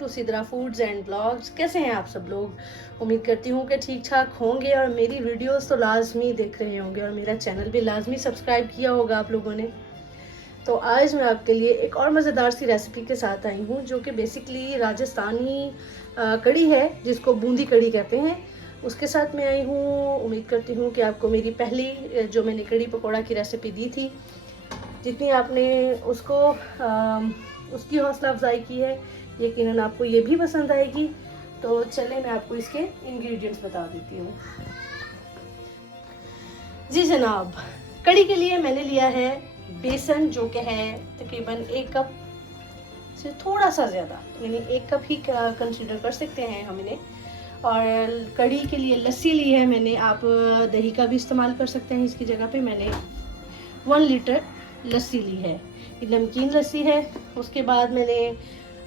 To Sidra foods and blogs. कैसे हैं आप सब लोग? उम्मीद करती हूँ कि ठीक ठाक होंगे और मेरी वीडियोस तो लाजमी देख रहे होंगे और मेरा चैनल भी लाजमी सब्सक्राइब किया होगा आप लोगों ने। तो आज मैं आपके लिए एक और मज़ेदार सी रेसिपी के साथ आई हूँ जो कि बेसिकली राजस्थानी कड़ी है, जिसको बूंदी कड़ी कहते हैं। उसके साथ मैं आई हूँ। उम्मीद करती हूँ कि आपको मेरी पहली जो मैंने कड़ी पकौड़ा की रेसिपी दी थी, जितनी आपने उसको उसकी हौसला अफजाई की है, यकीनन आपको ये भी पसंद आएगी। तो चले मैं आपको इसके इंग्रेडिएंट्स बता देती हूँ। जी जनाब, कड़ी के लिए मैंने लिया है बेसन, जो कि है तकरीबन 1 कप से थोड़ा सा ज़्यादा, यानी 1 कप ही कंसीडर कर सकते हैं हम इन्हें। और कड़ी के लिए लस्सी ली है मैंने, आप दही का भी इस्तेमाल कर सकते हैं। इसकी जगह पे मैंने 1 लीटर लस्सी ली है, ये नमकीन लस्सी है। उसके बाद मैंने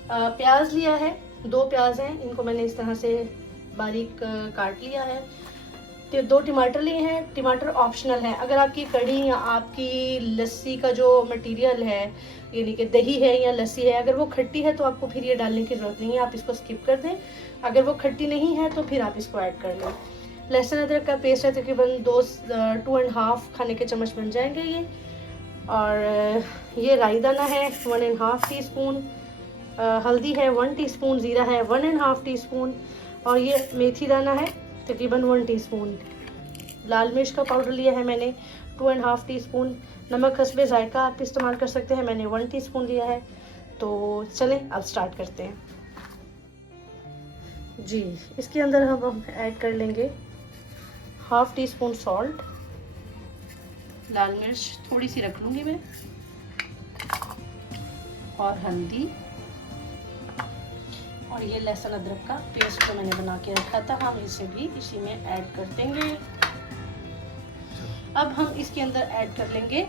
प्याज लिया है, 2 प्याज हैं, इनको मैंने इस तरह से बारीक काट लिया है। 2 टमाटर लिए हैं। टमाटर ऑप्शनल है, अगर आपकी कड़ी या आपकी लस्सी का जो मटेरियल है, यानी कि दही है या लस्सी है, अगर वो खट्टी है तो आपको फिर ये डालने की ज़रूरत नहीं है, आप इसको स्किप कर दें। अगर वो खट्टी नहीं है तो फिर आप इसको ऐड कर लें। लहसुन अदरक का पेस्ट है, तकरीबन 2.5 खाने के चम्मच बन जाएंगे ये। और ये राई दाना है 1.5 टीस्पून, हल्दी है 1 टीस्पून, ज़ीरा है 1.5 टीस्पून, और ये मेथी दाना है तकरीबन 1 टीस्पून। लाल मिर्च का पाउडर लिया है मैंने 2.5 टीस्पून। नमक हस्बे जायका आप इस्तेमाल कर सकते हैं, मैंने 1 टीस्पून लिया है। तो चलें अब स्टार्ट करते हैं। जी, इसके अंदर हम ऐड कर लेंगे 1/2 टीस्पून सॉल्ट, लाल मिर्च थोड़ी सी रख लूँगी मैं, और हल्दी, और ये लहसुन अदरक का पेस्ट जो मैंने बना के रखा था, हम इसे भी इसी में ऐड कर देंगे। अब हम इसके अंदर ऐड कर लेंगे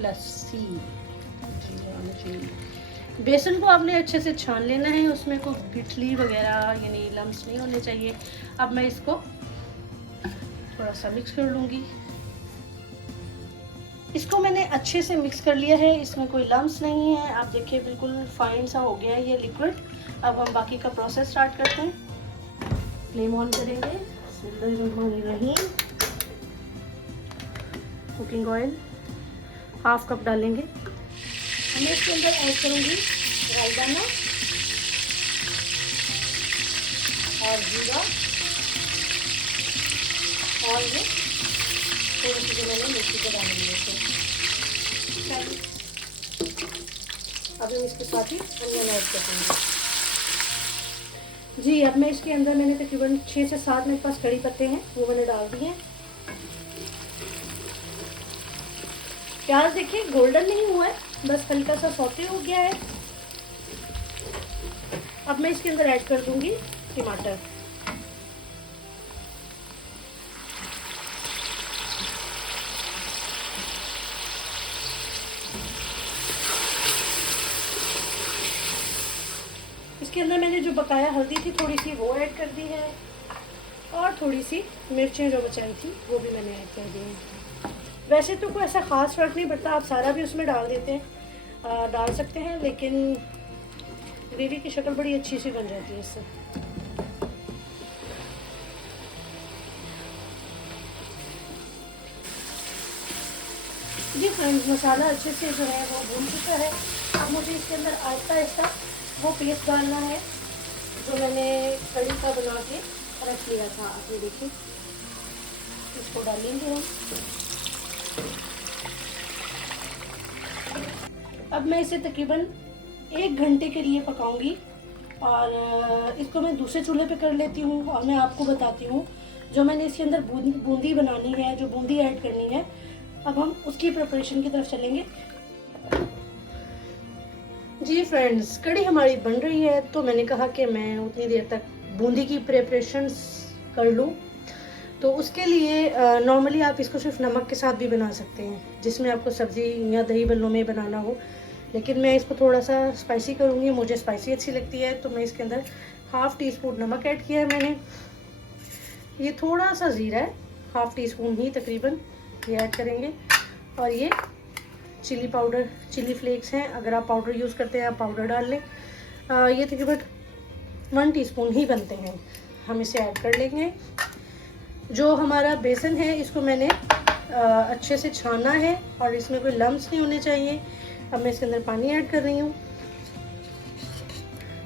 लस्सी। बेसन को आपने अच्छे से छान लेना है, उसमें कोई गिठली वगैरह यानी लम्स नहीं होने चाहिए। अब मैं इसको थोड़ा सा मिक्स कर लूँगी। इसको मैंने अच्छे से मिक्स कर लिया है, इसमें कोई लम्स नहीं है। आप देखिए बिल्कुल फाइन सा हो गया है ये लिक्विड। अब हम बाकी का प्रोसेस स्टार्ट करते हैं। फ्लेम ऑन करेंगे, बिस्मिल्लाहिर्रहमानिर्रहीम। कुकिंग ऑयल 1/2 कप डालेंगे। मैं इसके अंदर ऐड करूँगी राई दाना और जीरा, और ये थोड़ी सी जो मैंने मिर्ची को डाल दिए थे। अब हम इसके साथ ही अनियन ऐड कर देंगे। जी, अब मैं इसके अंदर मैंने तकरीबन 6 से 7 मेरे पास कड़ी पत्ते हैं, वो मैंने डाल दिए हैं। प्याज देखिए गोल्डन नहीं हुआ है, बस हल्का सा सौते हो गया है। अब मैं इसके अंदर ऐड कर दूंगी टमाटर। इसके अंदर मैंने जो बकाया हल्दी थी थोड़ी सी वो ऐड कर दी है, और थोड़ी सी मिर्चें जो बचाई थी वो भी मैंने ऐड कर दी है। वैसे तो कोई ऐसा ख़ास फ़र्क नहीं पड़ता, आप सारा भी उसमें डाल देते हैं, डाल सकते हैं, लेकिन ग्रेवी की शक्ल बड़ी अच्छी सी बन जाती है इससे। जी फ्रेंड्स, मसाला अच्छे से जो है वो भून चुका है। अब मुझे इसके अंदर आहिस्ता आहिस्ता वो पेस्ट डालना है जो मैंने कड़ी का बना के रख लिया था। आप ये देखिए, इसको डालेंगे हम। अब मैं इसे तकरीबन 1 घंटे के लिए पकाऊंगी, और इसको मैं दूसरे चूल्हे पे कर लेती हूँ और मैं आपको बताती हूँ जो मैंने इसके अंदर बूंदी बनानी है, जो बूंदी ऐड करनी है। अब हम उसकी प्रिपरेशन की तरफ चलेंगे। जी फ्रेंड्स, कड़ी हमारी बन रही है, तो मैंने कहा कि मैं उतनी देर तक बूंदी की प्रिपरेशंस कर लूँ। तो उसके लिए नॉर्मली आप इसको सिर्फ नमक के साथ भी बना सकते हैं, जिसमें आपको सब्ज़ी या दही बल्लों में बनाना हो, लेकिन मैं इसको थोड़ा सा स्पाइसी करूँगी, मुझे स्पाइसी अच्छी लगती है। तो मैं इसके अंदर 1/2 टीस्पून नमक ऐड किया है मैंने। ये थोड़ा सा ज़ीरा है, 1/2 टीस्पून ही तकरीबन ये ऐड करेंगे, और ये चिली पाउडर, चिली फ्लेक्स हैं, अगर आप पाउडर यूज़ करते हैं आप पाउडर डाल लें। ये तकरीबन 1 टीस्पून ही बनते हैं। हम इसे ऐड कर लेंगे। जो हमारा बेसन है इसको मैंने अच्छे से छाना है और इसमें कोई लम्स नहीं होने चाहिए। अब मैं इसके अंदर पानी ऐड कर रही हूँ।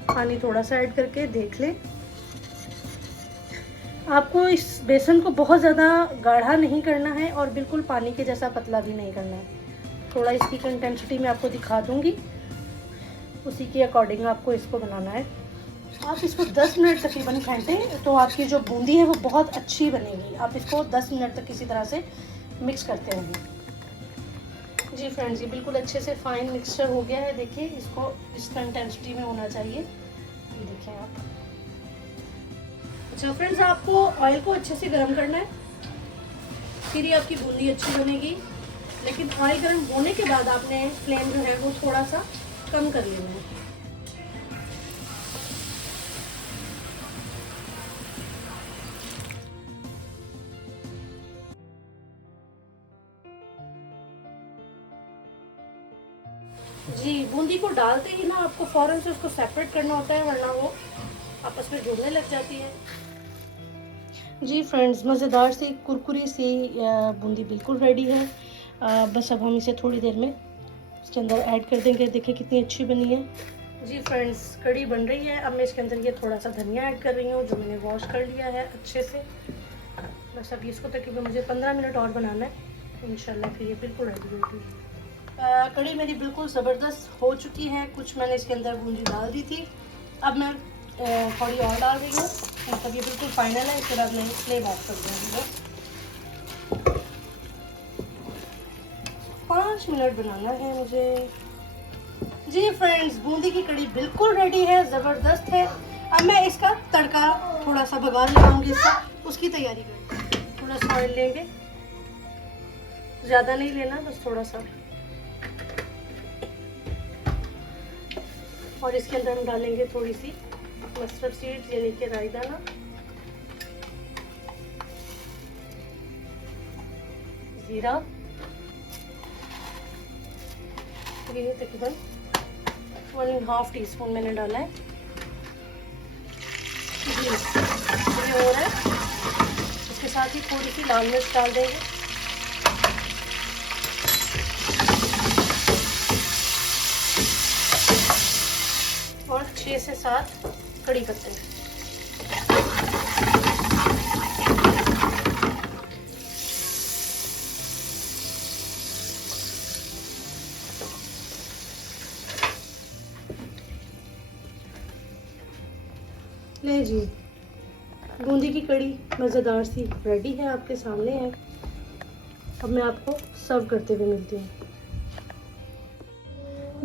पानी थोड़ा सा ऐड करके देख लें। आपको इस बेसन को बहुत ज़्यादा गाढ़ा नहीं करना है और बिल्कुल पानी के जैसा पतला भी नहीं करना है। थोड़ा इसकी कंसिस्टेंसी मैं आपको दिखा दूँगी, उसी के अकॉर्डिंग आपको इसको बनाना है। आप इसको 10 मिनट तकरीबन फेंटें तो आपकी जो बूंदी है वो बहुत अच्छी बनेगी। आप इसको 10 मिनट तक किसी तरह से मिक्स करते रहेंगे। जी फ्रेंड्स, ये बिल्कुल अच्छे से फाइन मिक्सचर हो गया है। देखिए, इसको इस कंसिस्टेंसी में होना चाहिए। ये देखें आप। अच्छा फ्रेंड्स, आपको ऑयल को अच्छे से गर्म करना है, फिर ही आपकी बूंदी अच्छी बनेगी। लेकिन ऑयल गर्म होने के बाद आपने फ्लेम जो है वो थोड़ा सा कम कर लेना है। जी, बूंदी को डालते ही ना आपको फ़ौरन से उसको सेपरेट करना होता है, वरना वो आपस में जुड़ने लग जाती है। जी फ्रेंड्स, मज़ेदार सी कुरकुरी सी बूंदी बिल्कुल रेडी है। बस अब हम इसे थोड़ी देर में इसके अंदर ऐड कर देंगे। देखिए कितनी अच्छी बनी है। जी फ्रेंड्स, कड़ी बन रही है। अब मैं इसके अंदर ये थोड़ा सा धनिया ऐड कर रही हूँ जो मैंने वॉश कर लिया है अच्छे से। बस अब इसको तकरीबन मुझे 15 मिनट और बनाना है। इंशाल्लाह फिर ये बिल्कुल रेडी होगी। कड़ी मेरी बिल्कुल ज़बरदस्त हो चुकी है। कुछ मैंने इसके अंदर बूंदी डाल दी थी, अब मैं थोड़ी और डाल रही हूँ। मतलब ये बिल्कुल फाइनल है। इसके बाद मैं फ्लेम ऑफ कर दूँगी। 5 मिनट बनाना है मुझे। जी फ्रेंड्स, बूंदी की कड़ी बिल्कुल रेडी है, ज़बरदस्त है। अब मैं इसका तड़का थोड़ा सा बघार लगाऊंगी, उसकी तैयारी करेंगे। थोड़ा सा ऑयल लेंगे, ज़्यादा नहीं लेना, बस थोड़ा सा। और इसके अंदर हम डालेंगे थोड़ी सी मस्टर्ड सीड्स यानी कि राई दाना, जीरा, ये तकरीबन 1.5 टीस्पून मैंने डाला है। जी, ये हो रहा है। इसके साथ ही थोड़ी सी लाल मिर्च डाल देंगे। और 6 से 7 कड़ी पत्ते। ले जी, बूंदी की कड़ी मज़ेदार सी रेडी है, आपके सामने है। अब मैं आपको सर्व करते हुए मिलती हूँ।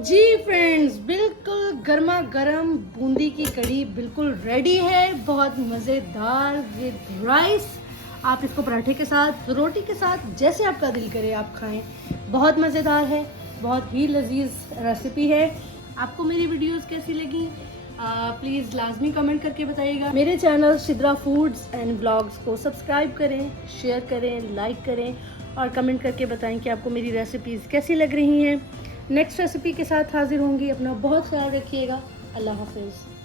जी फ्रेंड्स, बिल्कुल गर्मा गर्म बूंदी की कड़ी बिल्कुल रेडी है, बहुत मज़ेदार विद राइस। आप इसको पराठे के साथ, रोटी के साथ, जैसे आपका दिल करे आप खाएं। बहुत मज़ेदार है, बहुत ही लजीज रेसिपी है। आपको मेरी वीडियोस कैसी लगी प्लीज़ लाजमी कमेंट करके बताइएगा। मेरे channel Sidra foods and vlogs को सब्सक्राइब करें, शेयर करें, लाइक करें और कमेंट करके बताएं कि आपको मेरी रेसिपीज़ कैसी लग रही हैं। नेक्स्ट रेसिपी के साथ हाजिर होंगी। अपना बहुत ख्याल रखिएगा। अल्लाह हाफिज़।